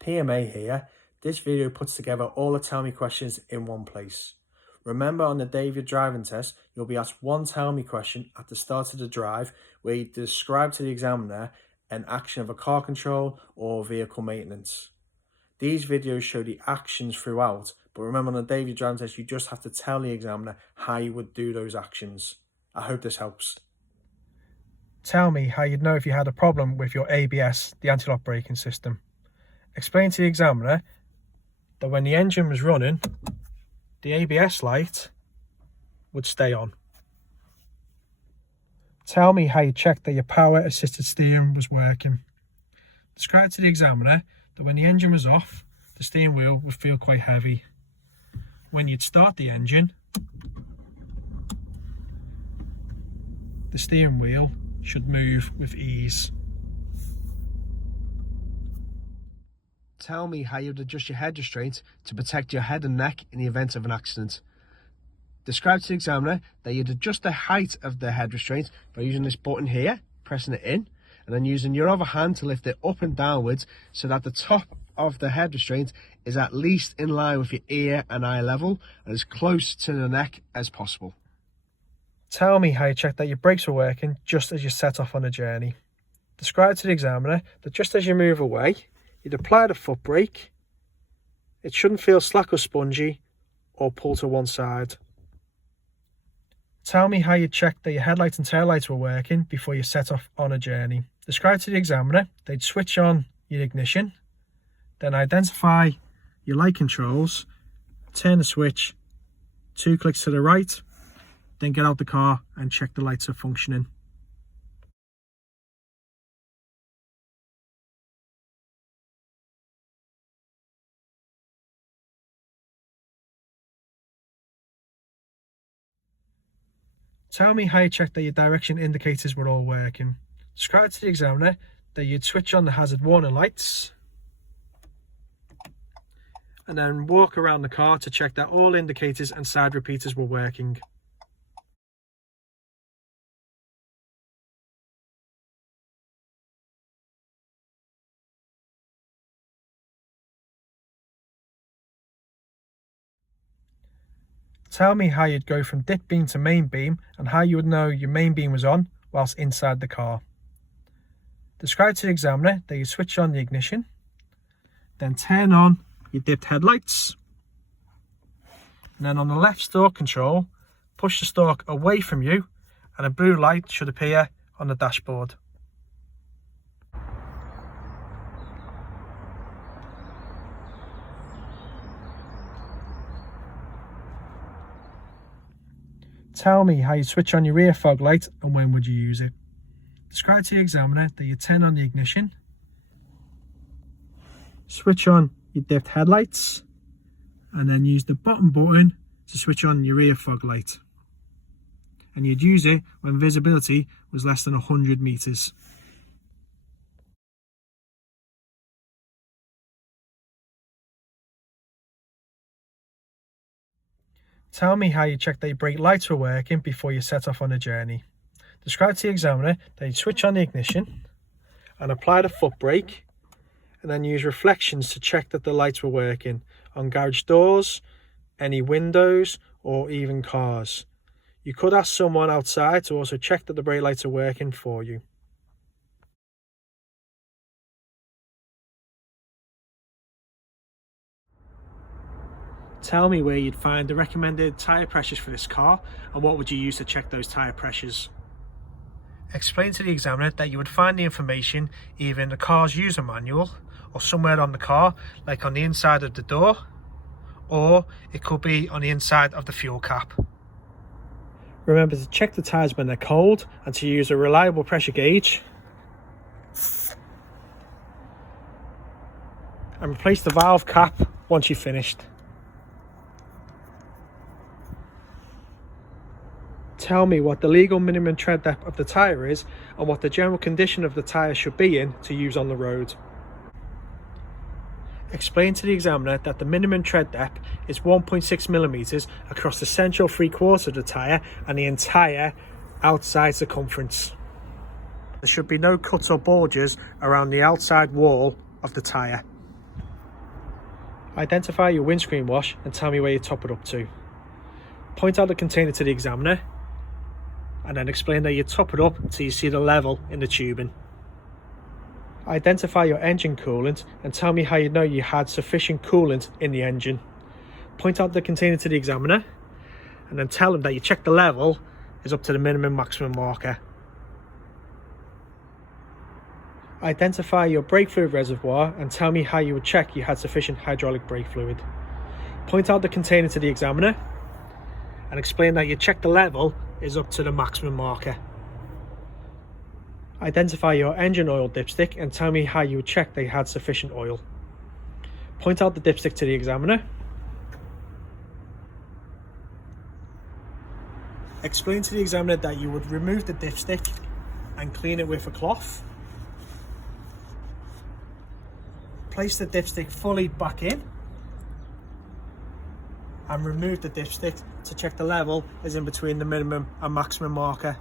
PMA here. This video puts together all the Tell Me questions in one place. Remember, on the day of your driving test, you'll be asked one Tell Me question at the start of the drive where you describe to the examiner an action of a car control or vehicle maintenance. These videos show the actions throughout, but remember, on the day of your driving test, you just have to tell the examiner how you would do those actions. I hope this helps. Tell me how you'd know if you had a problem with your ABS, the anti-lock braking system. Explain to the examiner that when the engine was running, the ABS light would stay on. Tell me how you checked that your power assisted steering was working. Describe to the examiner that when the engine was off, the steering wheel would feel quite heavy. When you'd start the engine, the steering wheel should move with ease. Tell me how you'd adjust your head restraint to protect your head and neck in the event of an accident. Describe to the examiner that you'd adjust the height of the head restraint by using this button here, pressing it in, and then using your other hand to lift it up and downwards so that the top of the head restraint is at least in line with your ear and eye level and as close to the neck as possible. Tell me how you check that your brakes were working just as you set off on a journey. Describe to the examiner that just as you move away, you'd apply the foot brake. It shouldn't feel slack or spongy or pull to one side. Tell me how you checked that your headlights and taillights were working before you set off on a journey. Describe to the examiner they'd switch on your ignition, then identify your light controls, turn the switch, 2 clicks to the right, then get out the car and check the lights are functioning. Tell me how you checked that your direction indicators were all working. Describe to the examiner that you'd switch on the hazard warning lights and then walk around the car to check that all indicators and side repeaters were working. Tell me how you'd go from dip beam to main beam and how you would know your main beam was on whilst inside the car. Describe to the examiner that you switch on the ignition, then turn on your dipped headlights, and then on the left stalk control, push the stalk away from you and a blue light should appear on the dashboard. Tell me how you switch on your rear fog light and when would you use it. Describe to the examiner that you turn on the ignition, switch on your dipped headlights, and then use the bottom button to switch on your rear fog light. And you'd use it when visibility was less than 100 meters. Tell me how you checked that your brake lights were working before you set off on a journey. Describe to the examiner that you switch on the ignition and apply the foot brake, and then use reflections to check that the lights were working on garage doors, any windows, or even cars. You could ask someone outside to also check that the brake lights are working for you. Tell me where you'd find the recommended tyre pressures for this car and what would you use to check those tyre pressures. Explain to the examiner that you would find the information either in the car's user manual or somewhere on the car, like on the inside of the door, or it could be on the inside of the fuel cap. Remember to check the tyres when they're cold and to use a reliable pressure gauge and replace the valve cap once you've finished. Tell me what the legal minimum tread depth of the tyre is and what the general condition of the tyre should be in to use on the road. Explain to the examiner that the minimum tread depth is 1.6 millimeters across the central 3/4 of the tyre and the entire outside circumference. There should be no cuts or bulges around the outside wall of the tyre. Identify your windscreen wash and tell me where you top it up to. Point out the container to the examiner and then explain that you top it up until you see the level in the tubing. Identify your engine coolant and tell me how you know you had sufficient coolant in the engine. Point out the container to the examiner and then tell them that you check the level is up to the minimum maximum marker. Identify your brake fluid reservoir and tell me how you would check you had sufficient hydraulic brake fluid. Point out the container to the examiner and explain that you check the level is up to the maximum marker. Identify your engine oil dipstick and tell me how you would check they had sufficient oil. Point out the dipstick to the examiner. Explain to the examiner that you would remove the dipstick and clean it with a cloth. Place the dipstick fully back in and remove the dipstick to check the level is in between the minimum and maximum marker.